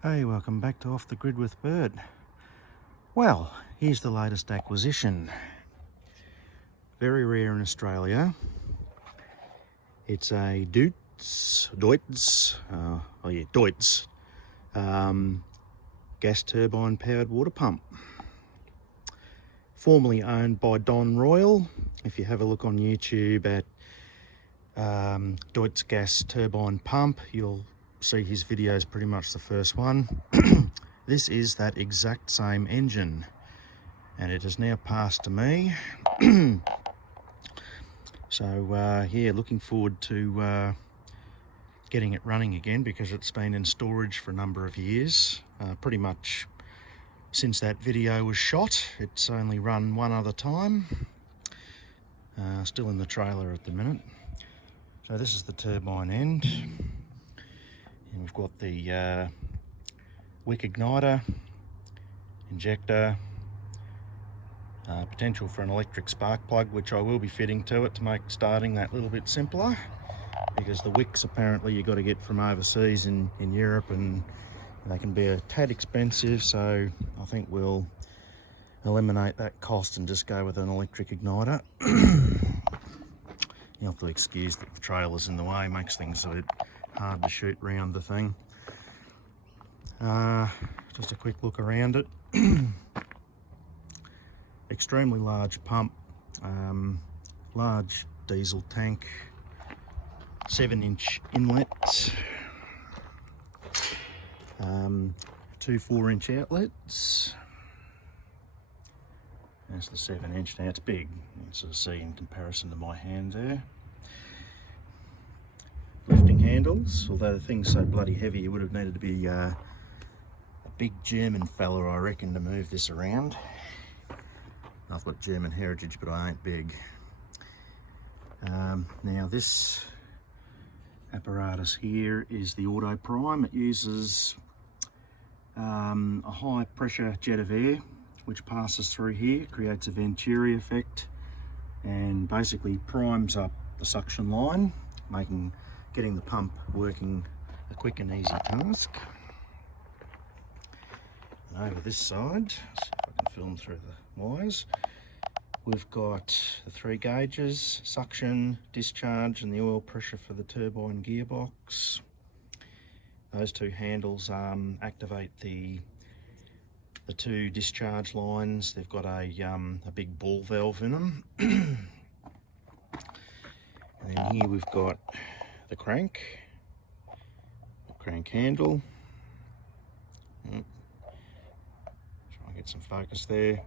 Hey, welcome back to Off the Grid with Bird. Well, here's the latest acquisition. Very rare in Australia. It's a Deutz gas turbine powered water pump. Formerly owned by Don Royle. If you have a look on YouTube at Deutz gas turbine pump, you'll see his video is pretty much the first one. This is that exact same engine, and it has now passed to me. So yeah, looking forward to getting it running again, because it's been in storage for a number of years. Pretty much since that video was shot, it's only run one other time. Still in the trailer at the minute. So this is the turbine end, and we've got the wick igniter, injector, potential for an electric spark plug, which I will be fitting to it to make starting that little bit simpler, because the wicks apparently you've got to get from overseas in Europe, and they can be a tad expensive, so I think we'll eliminate that cost and just go with an electric igniter. You'll have to excuse that the trailer's in the way, makes things a bit hard to shoot round the thing. Just a quick look around it. Extremely large pump, large diesel tank, 7-inch inlet, 2 4-inch outlets. That's the 7-inch. Now it's big, you can sort of see in comparison to my hand there. Lifting handles, although the thing's so bloody heavy, it would have needed to be a big German fella, I reckon, to move this around. I've got German heritage, but I ain't big. Now this apparatus here is the Auto Prime. It uses a high pressure jet of air which passes through here, creates a Venturi effect, and basically primes up the suction line, getting the pump working a quick and easy task. And over this side, see if I can film through the wires, we've got the 3 gauges: suction, discharge, and the oil pressure for the turbine gearbox. Those 2 handles activate the 2 discharge lines. They've got a big ball valve in them. And then here we've got the crank handle. Try and get some focus there.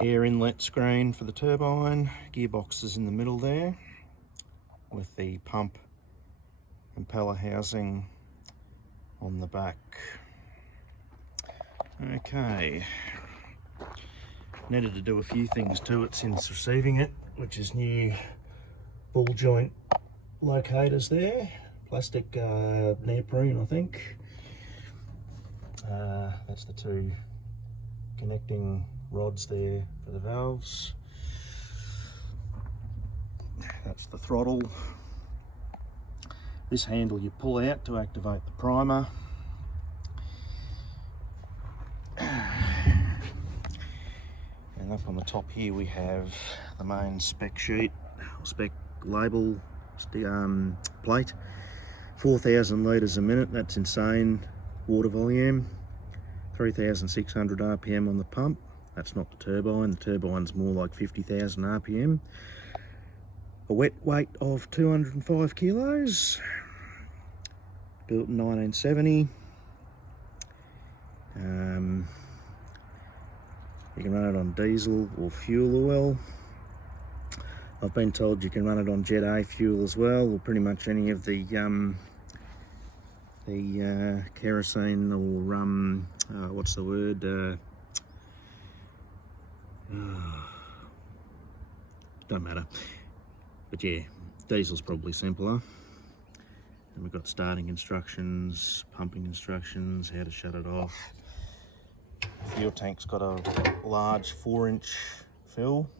Air inlet screen for the turbine. Gearbox is in the middle there, with the pump impeller housing on the back. Okay, needed to do a few things to it since receiving it, which is new ball joint locators there, plastic neoprene I think. That's the 2 connecting rods there for the valves. That's the throttle. This handle you pull out to activate the primer. And up on the top here we have the main spec sheet, spec label plate. 4,000 litres a minute, that's insane water volume. 3,600 RPM on the pump. That's not the turbine's more like 50,000 RPM. A wet weight of 205 kilos, built in 1970. You can run it on diesel or fuel oil. I've been told you can run it on Jet A fuel as well, or pretty much any of the kerosene or what's the word? Don't matter. But yeah, diesel's probably simpler. And we've got starting instructions, pumping instructions, how to shut it off. The fuel tank's got a large 4-inch fill,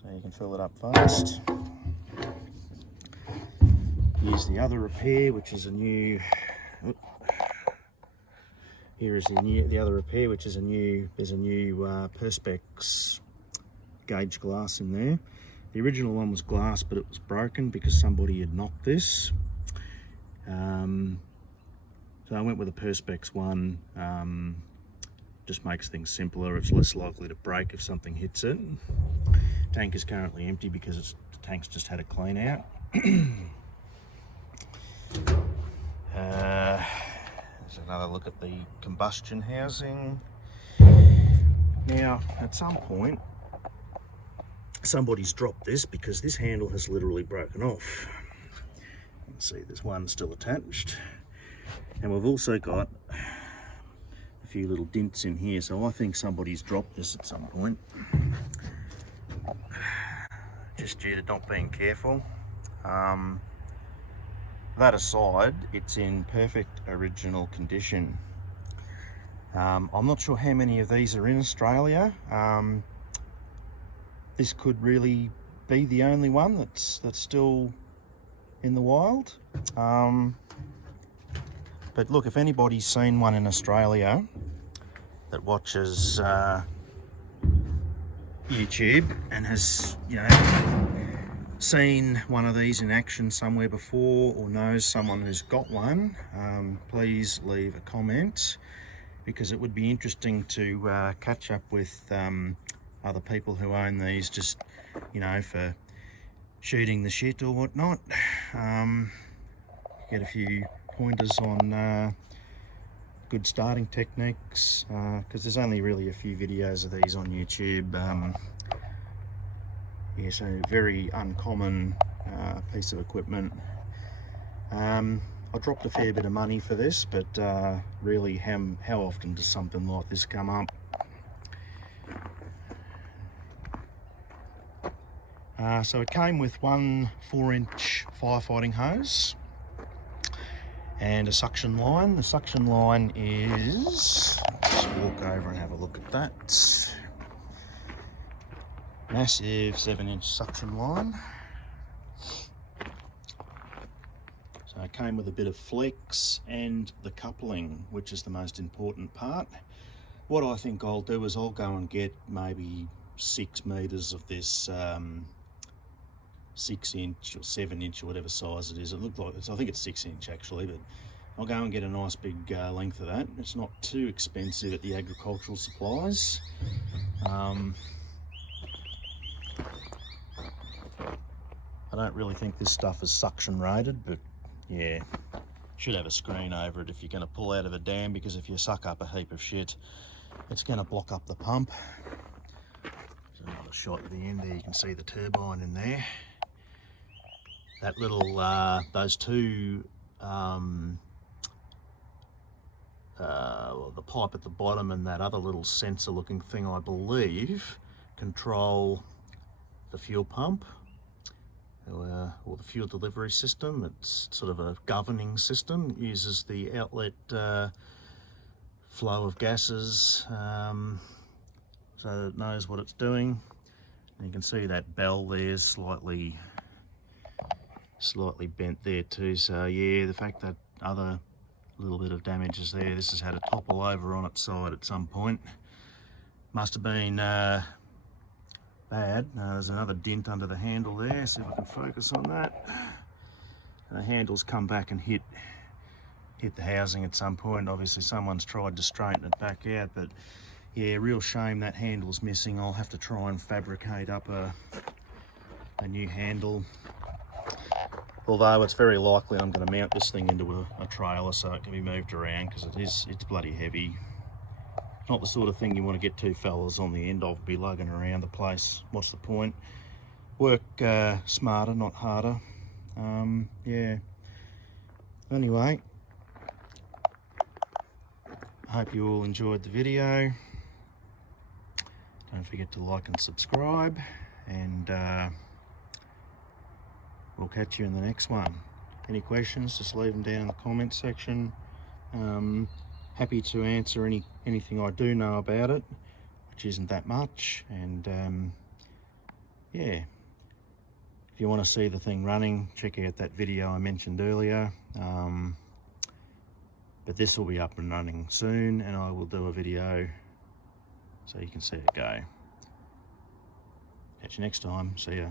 so you can fill it up fast. Here's the other repair, which is a new Here is the other repair, which is there's a new Perspex gauge glass in there. The original one was glass, but it was broken because somebody had knocked this. So I went with a Perspex one. Just makes things simpler. It's less likely to break if something hits it. Tank is currently empty because the tank's just had a clean out. There's another look at the combustion housing. Now, at some point, somebody's dropped this because this handle has literally broken off. You can see there's one still attached. And we've also got a few little dents in here, so I think somebody's dropped this at some point. Just due to not being careful. That aside, it's in perfect original condition. I'm not sure how many of these are in Australia. This could really be the only one that's still in the wild. But look, if anybody's seen one in Australia that watches YouTube and has, you know, seen one of these in action somewhere before or knows someone who's got one, please leave a comment, because it would be interesting to catch up with other people who own these, just, you know, for shooting the shit or whatnot. Get a few pointers on good starting techniques, because there's only really a few videos of these on YouTube. Yeah, so very uncommon piece of equipment. I dropped a fair bit of money for this, but really how often does something like this come up? So it came with one 4-inch firefighting hose and a suction line. The suction line is, let's walk over and have a look at that. Massive 7-inch suction line. So it came with a bit of flex and the coupling, which is the most important part. What I think I'll do is I'll go and get maybe 6 meters of this 6-inch or 7-inch or whatever size it is. It looked like I think it's 6-inch actually, but I'll go and get a nice big length of that. It's not too expensive at the agricultural supplies. I don't really think this stuff is suction rated, but yeah, should have a screen over it if you're going to pull out of a dam, because if you suck up a heap of shit, it's going to block up the pump. There's another shot at the end there, you can see the turbine in there. That little, those two, the pipe at the bottom and that other little sensor looking thing, I believe, control the fuel pump. Or the fuel delivery system. It's sort of a governing system. It uses the outlet flow of gases, so that it knows what it's doing. And you can see that bell there slightly bent there too. So yeah, the fact that other little bit of damage is there, this has had a topple over on its side at some point. Must have been bad. There's another dent under the handle there, see if we can focus on that. And the handle's come back and hit the housing at some point. Obviously someone's tried to straighten it back out, but yeah, real shame that handle's missing. I'll have to try and fabricate up a new handle, although it's very likely I'm going to mount this thing into a trailer so it can be moved around, because it's bloody heavy. Not the sort of thing you want to get two fellas on the end of, be lugging around the place. What's the point? Work smarter, not harder. Yeah. Anyway, I hope you all enjoyed the video. Don't forget to like and subscribe, and we'll catch you in the next one. Any questions, just leave them down in the comment section. Happy to answer anything I do know about it, which isn't that much. And yeah, if you want to see the thing running, check out that video I mentioned earlier. But this will be up and running soon, and I will do a video so you can see it go. Catch you next time. See ya.